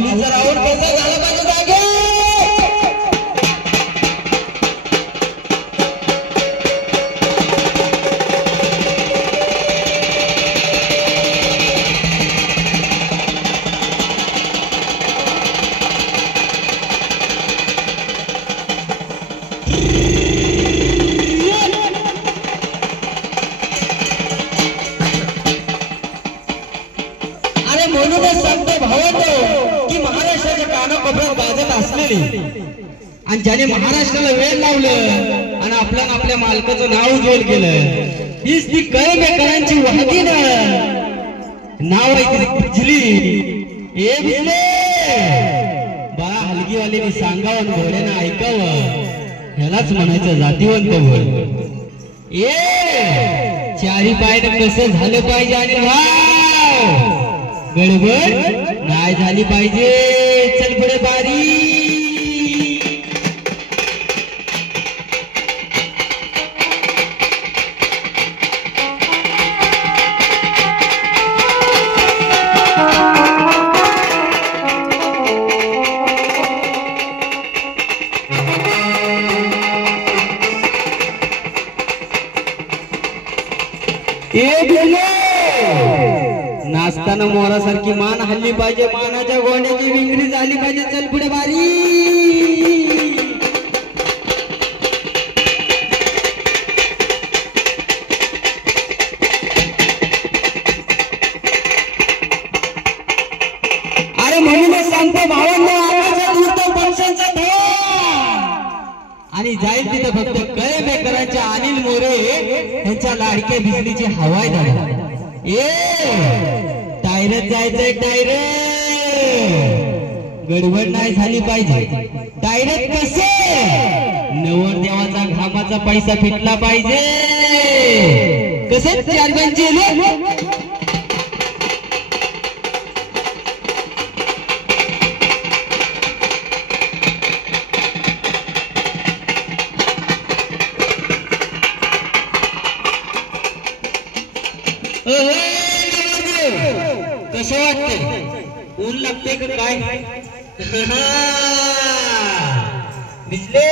माऊलीचा round कसा झाला पाहिजे जागे आणि ज्याने महाराष्ट्राला वेळ लावलं आणि आपल्या मालकाचं नाव उज्ज्वल केलं हीच ती कळमेकरांची वाहती नाव आहे बिजली ए बिजली बाळा हलगीवाल्याने सांगावं घोड्यानं ऐकावं ह्यालाच म्हणायचं जातीवंत बोल ए चारी पायनं कसं झालं पाहिजे आणि गडबड नाही झाली पाहिजे चल पुढे बारी नाचताना मोरासारखी मान हल्ली पाहिजे मानाच्या गोंड्याची विंगरी झाली पाहिजे चल पुढे बारी अरे म्हणूनच सांगतो भावांनो पक्षांचा आणि जाईल तिथं फक्त कळमेकरांच्या अनिल मोरे यांच्या लाडक्या बिजलीची हवाय झाली टायरच जायचंय टायर गडबड नाही झाली पाहिजे टायरच कसे नवरदेवाचा घामाचा पैसा फिटला पाहिजे कसे चारगांचे कसं वाटतंय ऊन लागते का काय दिसले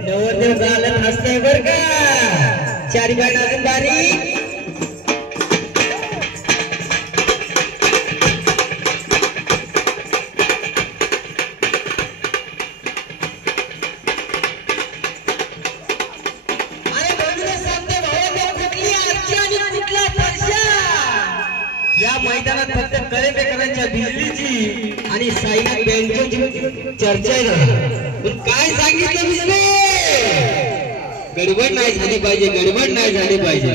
नवरदेव झालं हसतंय बर का चारी बाय अजून बारी मैदानात फक्त कळमेकरांच्या बिजलीची आणि साईनाथ बँकेची चर्चा आहे पण काय सांगितलं बिजली गडबड नाही झाली पाहिजे गडबड नाही झाली पाहिजे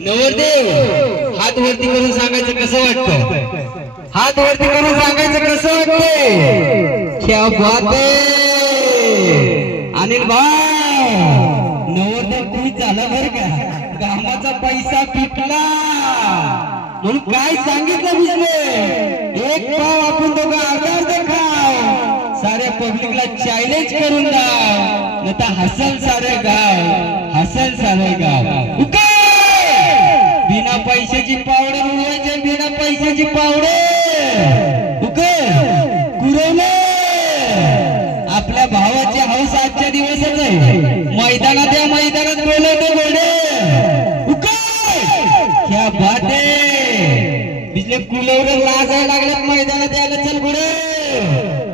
नवरदेव हात वरती करून सांगायचं कसं वाटतं हात वरती करून सांगायचं कसं वाटतंय क्या बात आहे अनिल भाई नवरदेव खुश झाला बरं का घामाचा पैसा पिकला म्हणून काय सांगितलं बिजले एक पाव आपण दोघं अर्धा खाव साऱ्या पब्लिकला चॅलेंज करून दाव न तर हसल सारे गाव हसल सारे गाव बिना पैशाची पावडे उडवायचे बिना पैशाची पावडे कुरवले आपल्या भावाची हौस आजच्या दिवसाच आहे मैदानात या मैदानात बोलवतो घोडे क्या बात आहे बिजले कुलवर लाजायला लागल्यात मैदानात यायला चल पुढे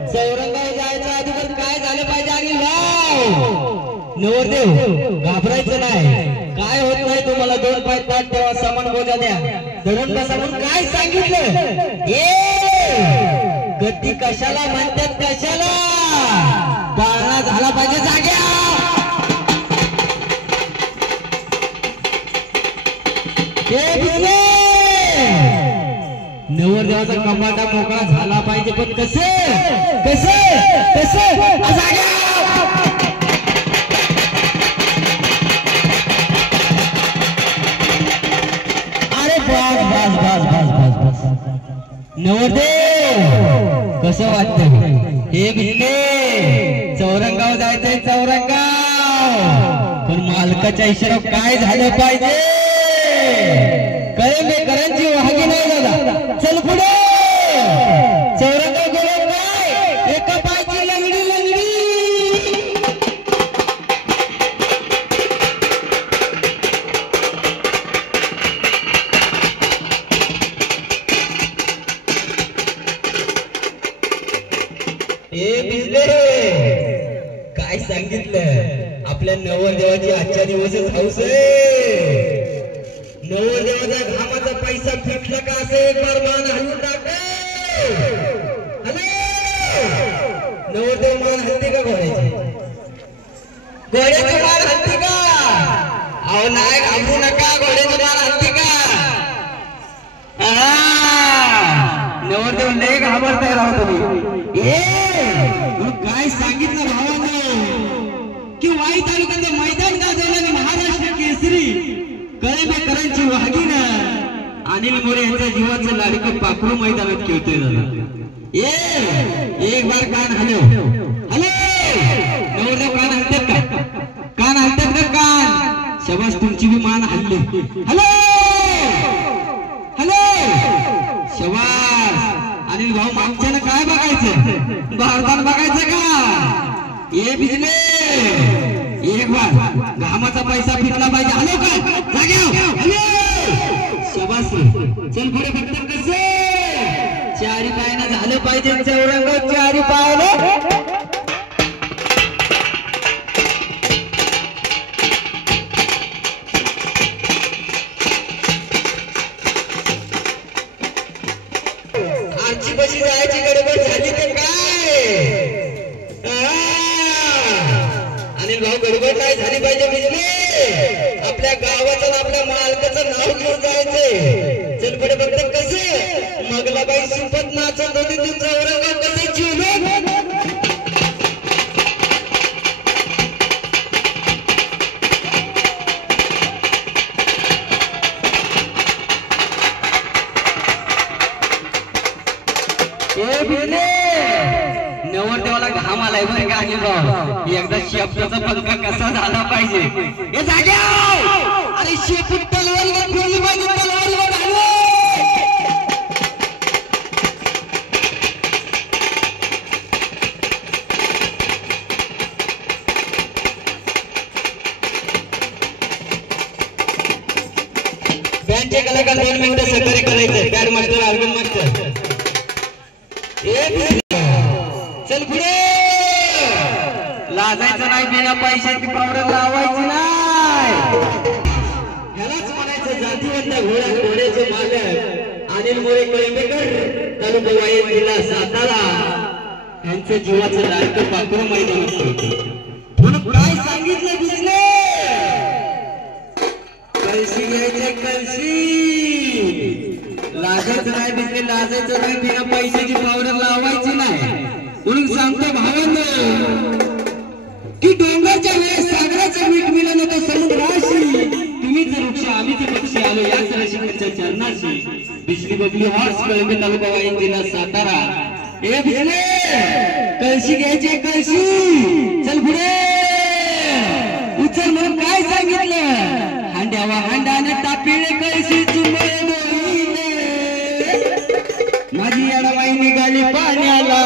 चौरंगाव जायचं अगोदर काय झालं पाहिजे आणि नवरदेव घाबरायचं नाही काय होत नाही तुम्हाला दोन पाय ताट ठेवा समान बोजा द्या धरून बसा म्हणून काय सांगितलं गती कशाला म्हणतात कशाला पाळणा झाला पाहिजे जाग्या नवरदेवाचा कपाटा मोकळा झाला पाहिजे पण कसे कसे कसे अरे बस बस बस बस बस बस नवरदेव कसं वाटतं हे बिजले चौरंगाव जायचंय चौरंगाव पण मालकाच्या इशारा काय झालं पाहिजे कळमेकरांची वाहगी नाही दादा चल पुढे चौरंगाव गेले ए बिजले काय सांगितलं आपल्या नवरदेवाची आजच्या दिवसच हौस आहे. नवरदेवाचा घामाचा पैसा फिटला का असे एक बार मान हलवून टाक. नवरदेव मान हलते का घोड्याची? घोड्याची मान हलते का? अहो नाही घाबरू नका, घोड्याची मान हलते का? नवरदेव लय घाबरताय राव तुम्ही. काय सांगितलं भावांनो की वाई तालुक्याचं मैदान गाजवलं महाराष्ट्र केसरी कळंबेकरांची वाघीण अनिल मोरे यांच्या जीवाचं लाडकं पाखरू मैदानात खेळतोय दादा. एक बार कान हलव हॅलो. नवरदेव कान हलतात का? कान हलतात का? कान शबास तुमची बी मान हल्ली. Hello hello शबास. अनिल भाऊ मागच्यानं काय बघायचं? भारतानं बघायचं का? ये बिजले एक बार घामाचा पैसा फिटला पाहिजे. हॅलो का जाग्याव शबास. चल पुढे फक्त कसं चारी पायानं झालं पाहिजे. चौरंग चारी पायानं आरची बशी जायची गडबड झाली तर काय? अनिल भाऊ गडबड नाही झाली पाहिजे बिजली. आपल्या गावाचं आपल्या मालकाचं नाव घेऊन जायचंय. चल पुढे बघतात कसं मगला बाई सुपत नाचत होती तुमचं औरंगाबाद कसं चिवलं. नवरदेवाला घाम आलाय बरं का अनिल भाऊ. एकदा शेपटाचा पंखा कसा झाला पाहिजे. हे जाग्याव अरे शेपूट तलवारीवर फिरली पाहिजे. तलवारीवर बँडचे कलाकार 2 मिनिटं सहकार्य करायचंय. बँड मास्टर ऑर्गन मास्टर चल पुढे. लाजायचं नाही, बिना पैशाची पावडर लावायची नाही. ह्यालाच म्हणायचं जातीवंत घोड्याचे मालक अनिल मोरे कळंबेकर तालुका वाई जिल्हा सातारा यांच्या जीवाचं लाडकं पाखरू मैदानात खेळतो. म्हणून काय सांगितलं बिजले? कळशी घ्यायचे कळशी. लाजायचं नाही बिजले, लाजायचं नाही, बिना पैशाची पावडर लावायची नाही. म्हणून सांगतो भावांनो की डोंगरच्या वेळेस सागराचं मीठ मिळालं नव्हतं समुद्राशी. तुम्हीच वृक्ष आम्हीच पक्षी आलो याच रसिकांच्या चरणाशी. बिजली बबली हॉर्स कळंबे तालुका वाई जिल्हा सातारा. ए बिजले कळशी घ्यायची कळशी. चल पुढे उचल. म्हणून काय सांगितलं? हांड्यावा हांड्याने तापिळे कळशी चुंबळे दोईने. माझी अडवाई निघाली पाण्याला.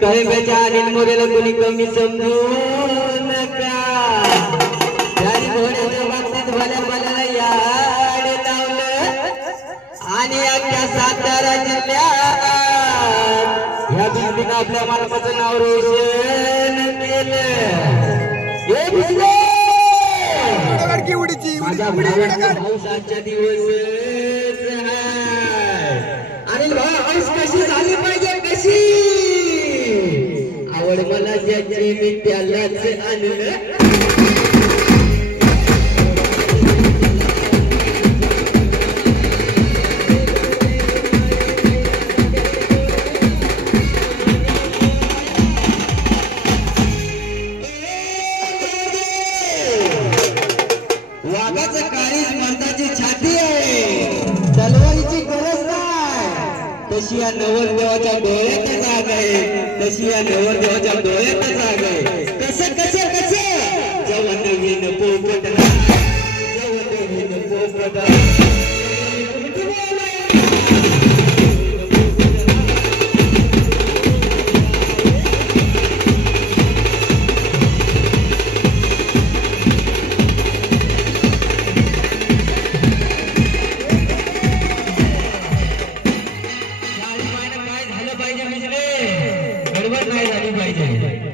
कळंब्याच्या अनिल मोरेला कोणी कमी समजू नका. त्याने घोड्याच्या बाबतीत भल्या भल्याला याड लावलं आणि अख्ख्या सातारा जिल्ह्यात ह्या बिजलीनं आपल्या मालकाचं नाव रोशन केलं. माझ्या भावाचा हौस आजच्या दिवसच आहे. अनिल भाऊ हौस कशी झाली पाहिजे? कशी आवड मला ज्याची मी त्यालाच आणलं. वाघाचं काळीज मर्दाची छाती आहे. तलवारीची गरज नाही. तशी या नवरदेवाच्या डोळ्यात जाग आहे. तशी या नवरदेवाच्या डोळ्यात जाग आहे. कसं कसं कसं जेव्हा नवीन पोपट जेव्हा नवीन पोपट पाहिजे मिसले, गडबड नाही झाली पाहिजे.